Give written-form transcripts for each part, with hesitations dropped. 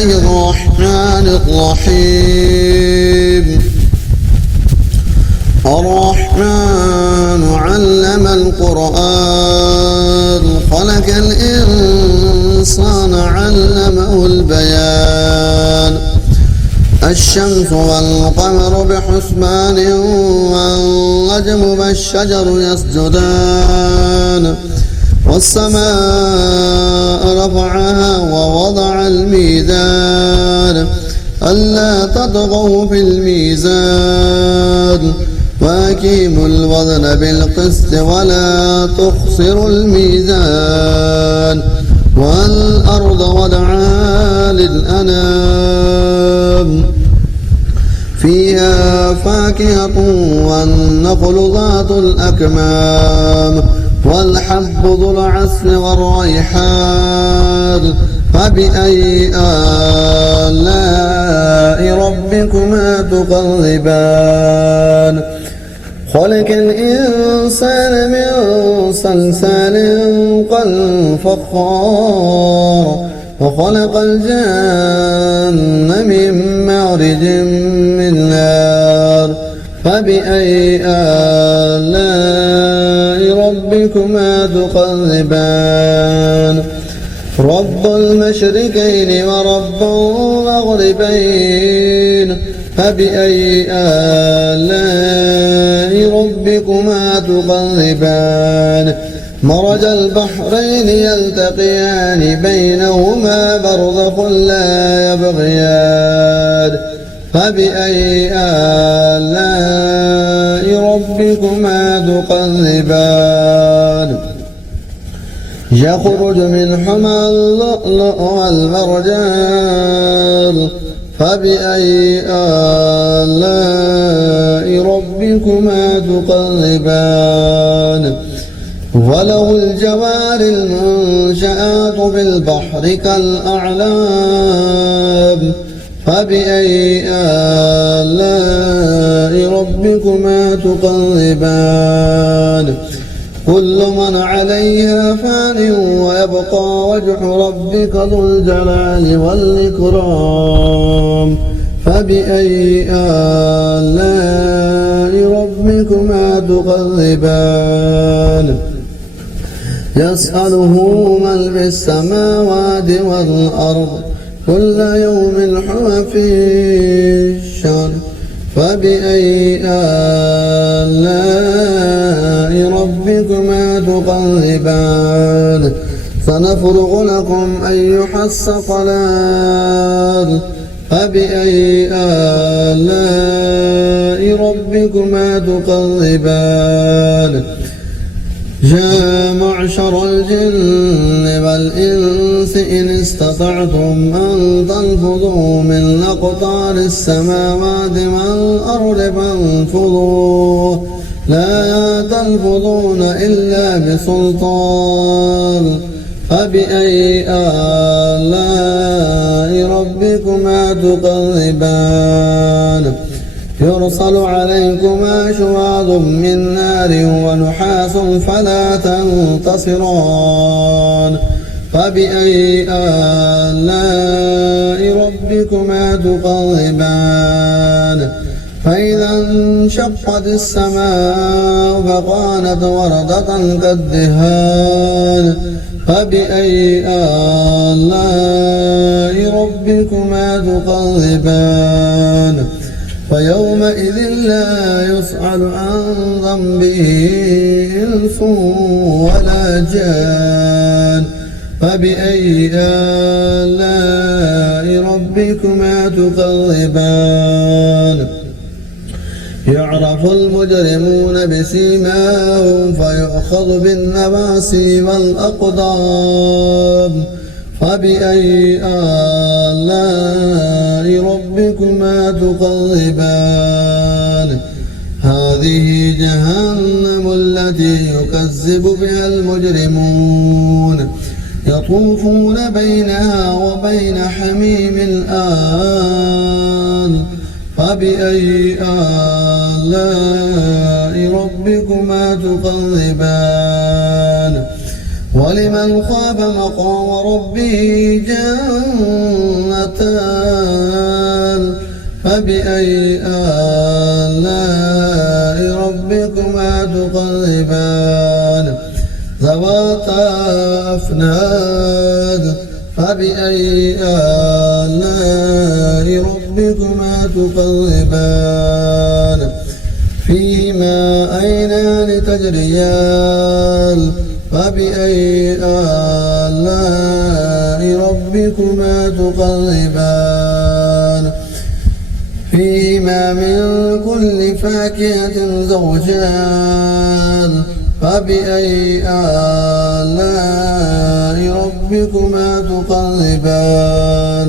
الله الرحمن الرحيم الرحمن علم القرآن خلق الإنسان علمه البيان الشمس والقمر بحسبان والنجم والشجر يسجدان والسماء رفعها ووضع الميزان ألا تطغوا في الميزان وأقيموا الوزن بالقسط ولا تخسروا الميزان والأرض وضعها للأنام فيها فاكهة والنخل ذات الأكمام والحب ذو العسل والريحان فبأي آلاء ربكما تكذبان خلق الإنسان من صلصال كالفخار وخلق الجن من مارج من نار فبأي آلاء ربكما تكذبان رب المشرقين ورب المغربين فبأي آلاء ربكما تكذبان مرج البحرين يلتقيان بينهما برزخ لا يبغيان فبأي آلاء ربكما تكذبان يخرج منهما اللؤلؤ والمرجان فبأي آلاء ربكما تكذبان وله الجوار المنشآت في البحر كالأعلام فبأي آلاء ربكما تكذبان كل من عليها فان ويبقى وجه ربك ذو الجلال والإكرام فبأي آلاء ربكما تكذبان يسأله من في السماوات والأرض كل يوم هو في شأن فبأي آلاء ربكما تكذبان سنفرغ لكم أيها الثقلان فبأي آلاء ربكما تكذبان يا معشر الجن والإنس إن استطعتم أن تنفذوا من أقطار السماوات والأرض فانفذوا لا تنفذون إلا بسلطان فبأي آلاء ربكما تكذبان يرسل عليكما شواظ من نار ونحاس فلا تنتصران فبأي آلاء ربكما تكذبان فإذا انشقت السماء فكانت وردة كالدهان فبأي آلاء ربكما تكذبان فيومئذ لا يسأل عن ذنبه إنس ولا جان فبأي آلاء ربكما تكذبان يعرف المجرمون بسيماهم فيؤخذ بالنواصي والأقدام فبأي آلاء ربكما تكذبان هذه جهنم التي يكذب بها المجرمون يطوفون بينها وبين حميم الآن فبأي آلاء ربكما تكذبان ولمن خاف مقام ربه جنتان فبأي آلاء ربكما تكذبان ذواتا أفنان فبأي آلاء ربكما تكذبان فيهما عينان تجريان فبأي آلاء ربكما تكذبان فيهما من كل فاكهة زوجان فبأي آلاء ربكما تكذبان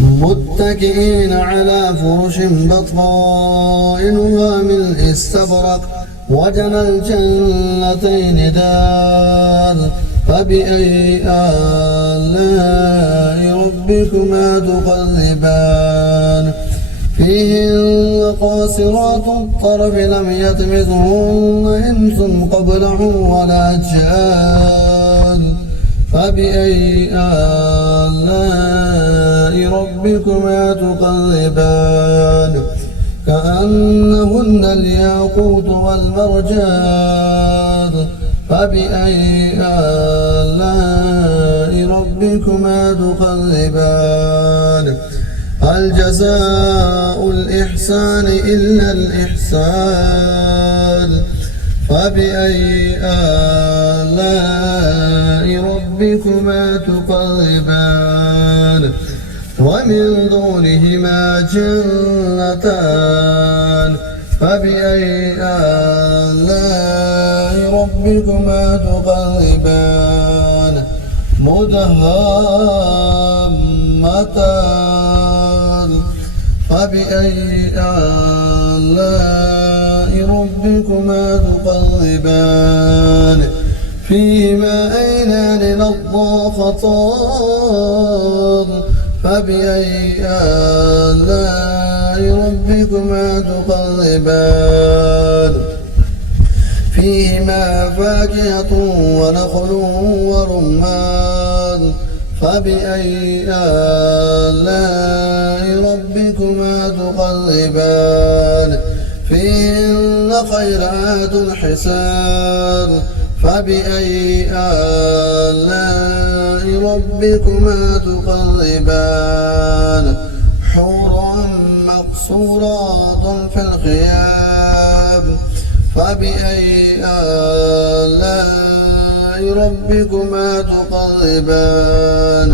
متكئين على فرش بطائنها من استبرق وجنى الجنتين دان فبأي آلاء ربكما تكذبان فيهن قاصرات الطرف لم يطمثهن إنس قبلهم ولا جان فبأي آلاء ربكما تكذبان كأنهن الياقوت والمرجان فبأي آلاء ربكما تكذبان هل جزاء الإحسان إلا الإحسان فبأي آلاء ربكما تكذبان ومن دونهما جنتان فبأي آلاء ربكما تكذبان مدهامتان فبأي آلاء ربكما تكذبان فيهما عينان نضاختان فبأي آلاء ربكما تكذبان فيهما فاكهة ونخل ورمان فبأي آلاء ربكما تكذبان فيهن خيرات حسان فبأي آلاء ربكما تكذبان حورا مقصورات في الخيام فبأي آلاء ربكما تكذبان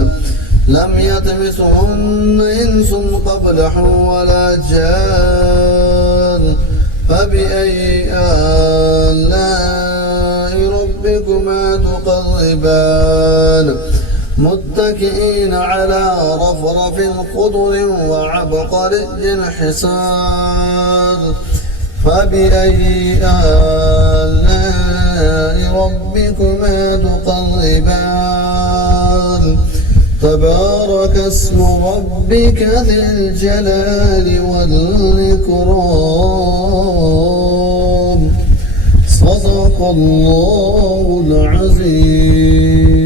لم يطمثهن إنس قبلهم ولا جان فبأي آلاء ربكما تكذبان متكئين على رفرف خضر وعبقري حسان فبأي آلاء ربكما تكذبان تبارك اسم ربك ذي الجلال والإكرام صدق الله العظيم.